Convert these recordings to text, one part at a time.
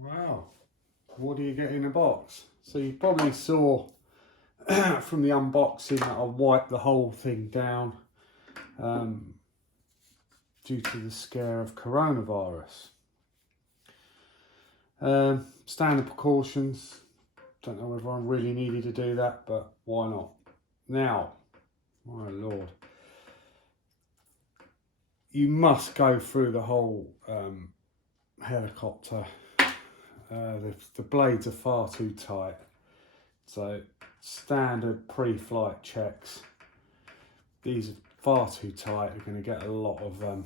Wow, what do you get in a box? So you probably saw from the unboxing that I wiped the whole thing down due to the scare of coronavirus. Standard precautions. Don't know whether I really needed to do that, but why not? Now, my lord, you must go through the whole helicopter. The blades are far too tight, so standard pre-flight checks. These are far too tight. You're going to get a lot of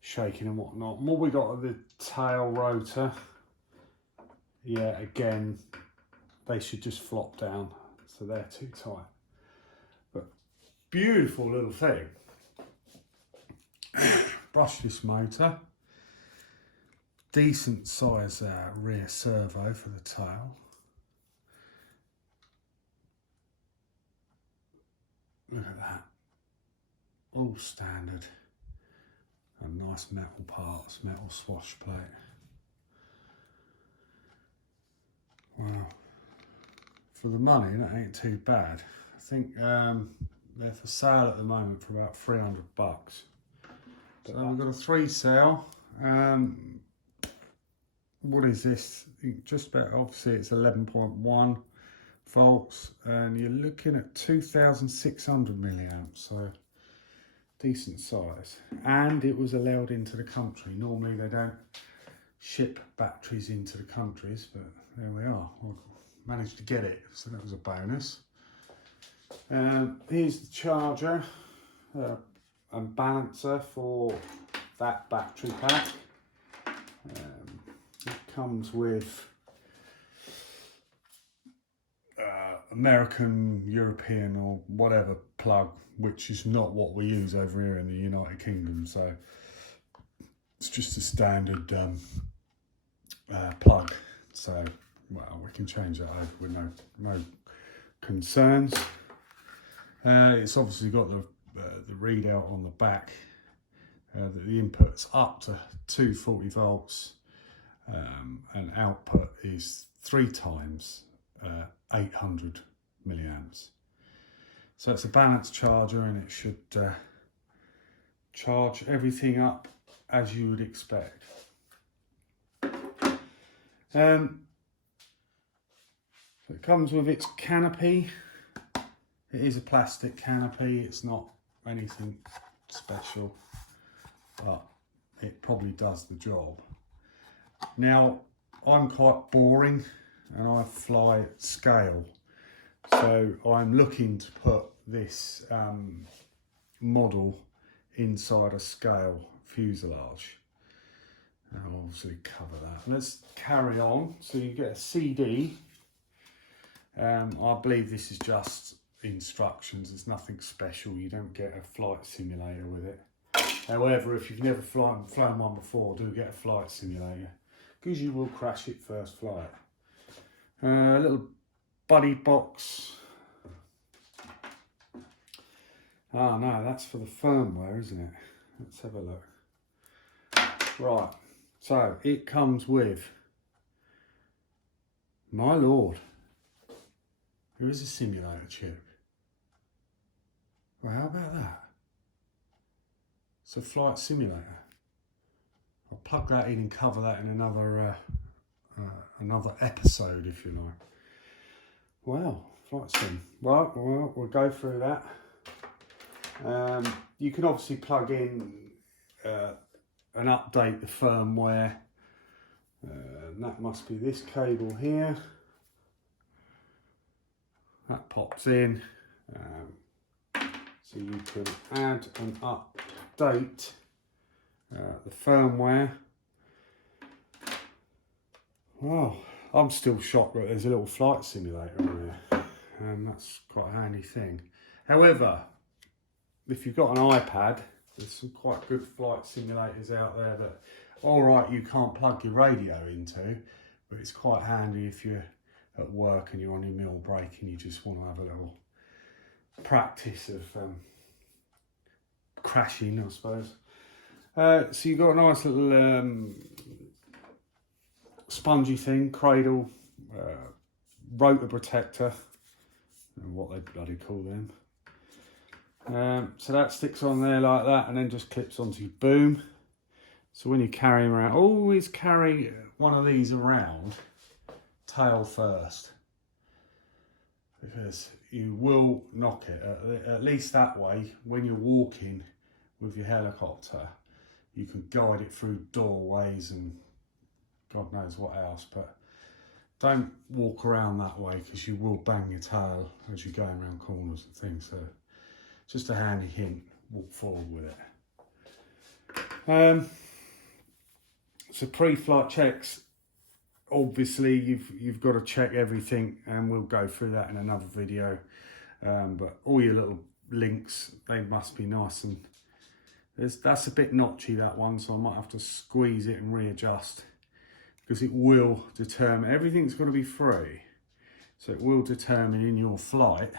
shaking and whatnot. And what we got at the tail rotor, yeah, again, they should just flop down, so they're too tight. But beautiful little thing. Brushless motor, decent size rear servo for the tail. Look at that, all standard, and nice metal parts, metal swash plate. Wow, for the money that ain't too bad. I think they're for sale at the moment for about 300 bucks. So we've got a 3 cell. What is this? Just about, obviously it's 11.1 volts, and you're looking at 2,600 milliamps, so decent size. And it was allowed into the country. Normally they don't ship batteries into the countries, but there we are. I managed to get it, so that was a bonus. Here's the charger and balancer for that battery pack. It comes with American, European or whatever plug, which is not what we use over here in the United Kingdom, so it's just a standard plug. So, well, we can change that over with no concerns. It's obviously got the readout on the back that the input's up to 240 volts and output is 3 times 800 milliamps. So it's a balanced charger, and it should charge everything up as you would expect. So it comes with its canopy. It is a plastic canopy, it's not anything special, but it probably does the job. Now, I'm quite boring and I fly at scale, so I'm looking to put this model inside a scale fuselage. I'll obviously cover that. Let's carry on. So you get a CD. I believe this is just instructions, it's nothing special. You don't get a flight simulator with it. However, if you've never flown one before, do get a flight simulator, because you will crash it first flight. A little buddy box. Oh no, that's for the firmware, isn't it? Let's have a look. Right, so it comes with, my lord, there is a simulator chip. Well, how about that? It's a flight simulator. I'll plug that in and cover that in another episode, if you like. Wow, flight sim. Well, we'll go through that. You can obviously plug in and update the firmware. That must be this cable here. That pops in. So you can add and update the firmware. Wow, I'm still shocked that there's a little flight simulator in there, and that's quite a handy thing. However, if you've got an iPad, there's some quite good flight simulators out there that, all right, you can't plug your radio into, but it's quite handy if you're at work and you're on your meal break and you just want to have a little practice of crashing, I suppose. So you've got a nice little spongy thing, cradle, rotor protector, and what they bloody call them. So that sticks on there like that and then just clips onto your boom. So when you carry them around, always carry one of these around tail first, because you will knock it. At least that way, when you're walking with your helicopter, you can guide it through doorways and God knows what else, but don't walk around that way because you will bang your tail as you're going around corners and things. So just a handy hint, walk forward with it. So pre-flight checks, obviously you've got to check everything, and we'll go through that in another video. But all your little links, they must be nice, and that's a bit notchy, that one, so I might have to squeeze it and readjust, because it will determine, everything's got to be free, so it will determine in your flight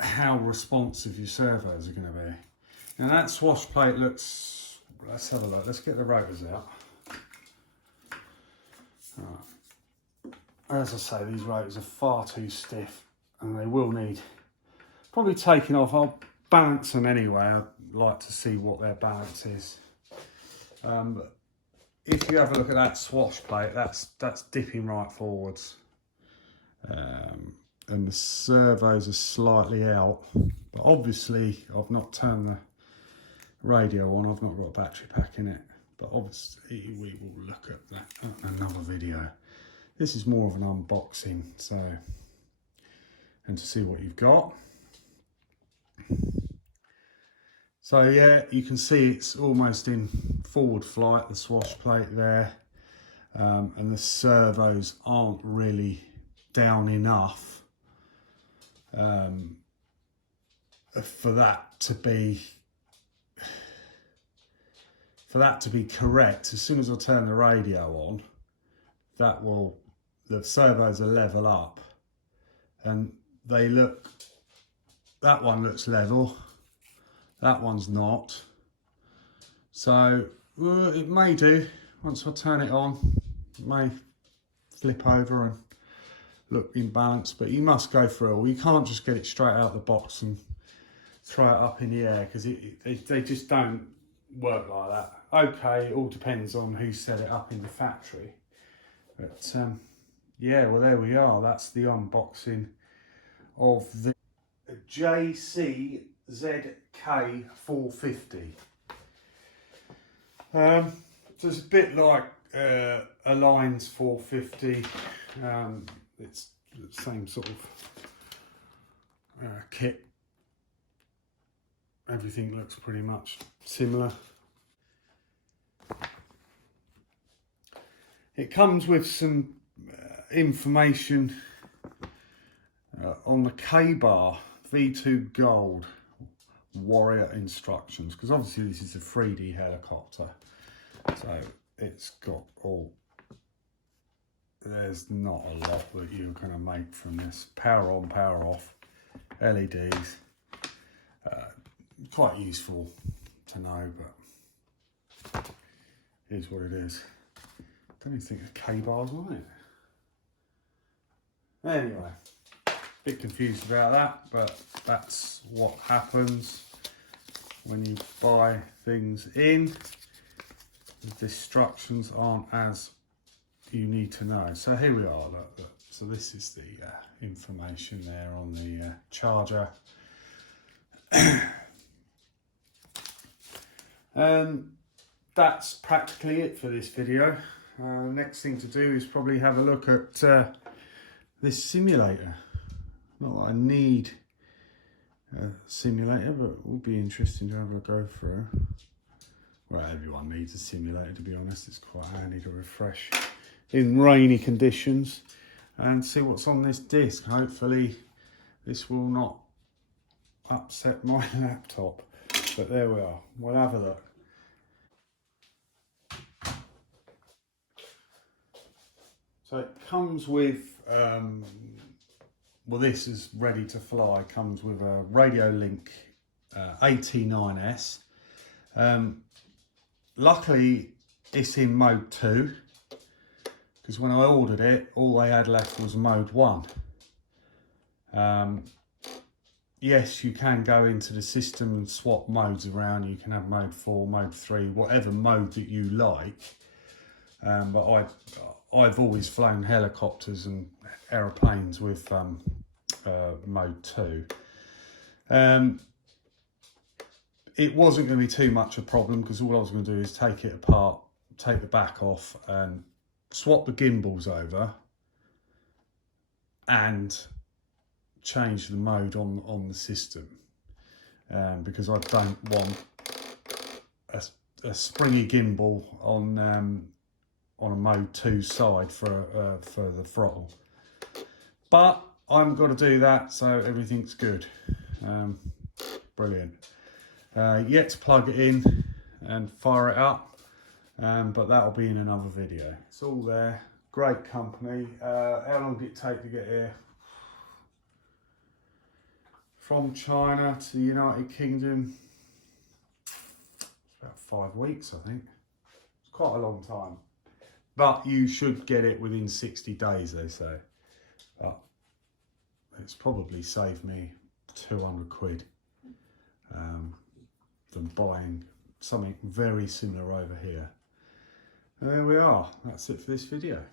how responsive your servos are going to be. Now that swash plate looks, let's have a look, let's get the rotors out. As I say, these rotors are far too stiff and they will need probably taking off. I'll balance them anyway. I'd like to see what their balance is. But if you have a look at that swash plate, that's dipping right forwards. And the servos are slightly out. But obviously, I've not turned the radio on. I've not got a battery pack in it. But obviously, we will look at that in another video. This is more of an unboxing, so, and to see what you've got. So yeah, you can see it's almost in forward flight, the swash plate there, and the servos aren't really down enough for that to be correct. As soon as I turn the radio on, the servos will level up, and they look, that one looks level, that one's not. So it may do, once I turn it on, it may flip over and look in balance, but you must go through it all. You can't just get it straight out of the box and throw it up in the air, because they just don't work like that. Okay, it all depends on who set it up in the factory. But yeah, well, there we are. That's the unboxing of the Jczk 450. So it's a bit like a Lines 450. It's the same sort of kit. Everything looks pretty much similar. It comes with some information on the K-bar V2 Gold Warrior instructions, because obviously this is a 3D helicopter, so it's got all, there's not a lot that you're going to make from this. Power on, power off, LEDs, quite useful to know, but it is what it is. Don't even think the K-bar's on it. Anyway, bit confused about that, but that's what happens when you buy things in. The instructions aren't as you need to know. So here we are, look. So this is the information there on the charger. That's practically it for this video. Next thing to do is probably have a look at this simulator. Not that I need a simulator, but it will be interesting to have a go through. Well, everyone needs a simulator, to be honest. It's quite handy to refresh in rainy conditions and see what's on this disc. Hopefully this will not upset my laptop, but there we are. We'll have a look. So it comes with, well, this is ready to fly. Comes with a Radio Link AT9S. Luckily, it's in mode 2, because when I ordered it, all they had left was mode 1. Yes, you can go into the system and swap modes around. You can have mode 4, mode 3, whatever mode that you like. But I've always flown helicopters and aeroplanes with mode 2. It wasn't going to be too much a problem, because all I was going to do is take it apart, take the back off and swap the gimbals over and change the mode on the system, because I don't want a springy gimbal on a mode 2 side for the throttle. But I haven't got to do that, so everything's good. Brilliant. Yet to plug it in and fire it up, but that'll be in another video. It's all there. Great company. How long did it take to get here? From China to the United Kingdom, it's about 5 weeks, I think. It's quite a long time. But you should get it within 60 days, they say. But it's probably saved me 200 quid than buying something very similar over here. And there we are. That's it for this video.